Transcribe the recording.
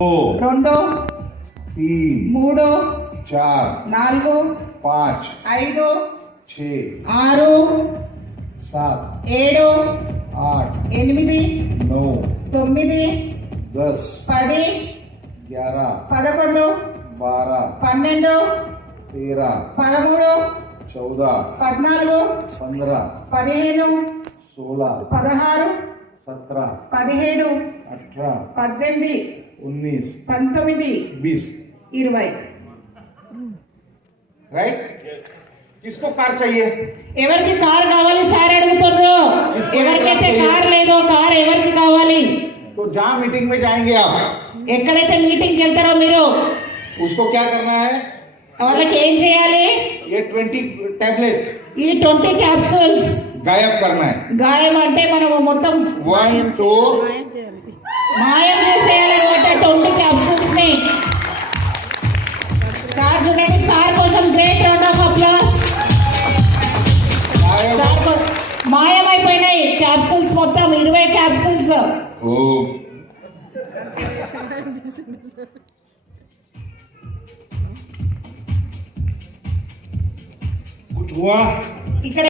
दो, రెండు तीन, మూడు चार, నాలుగు पाँच, ఐదు छः, ఆరు सात, ఏడు आठ, ఎనిమిది नौ, తొమ్మిది 10, 10 11, 11 12, 12 13, 13 14, 14 15, 15 16, 16 17, 17 18, 18 19, 19 20. 20 राइट? किसको कार चाहिए? ఎవరికి కార్ కావాలి సార్ అడుగుతున్నారు ఎవరికైతే కార్ లేదో కార్ ఎవరికి కావాలి तो जहाँ मीटिंग में जाएंगे आप, ఎక్కడైతే మీటింగ్కి వెళ్తారో మీరు उसको क्या करना है? వాళ్ళకి ఏం చేయాలి ये 20 टैबलेट ఈ 20 క్యాప్సూల్స్ गायब करना है. గాయం అంటే మనము మొత్తం 1, 2, మాయం చేసేయాలన్నమాట 20 క్యాప్సూల్స్ ని సార్ చూడండి సార్ కోసం great round of applause sir మాయమైపోయినాయి క్యాప్సూల్స్ మొత్తం 20 క్యాప్సూల్స్ ओ कुछ हुआ? ఇక్కడ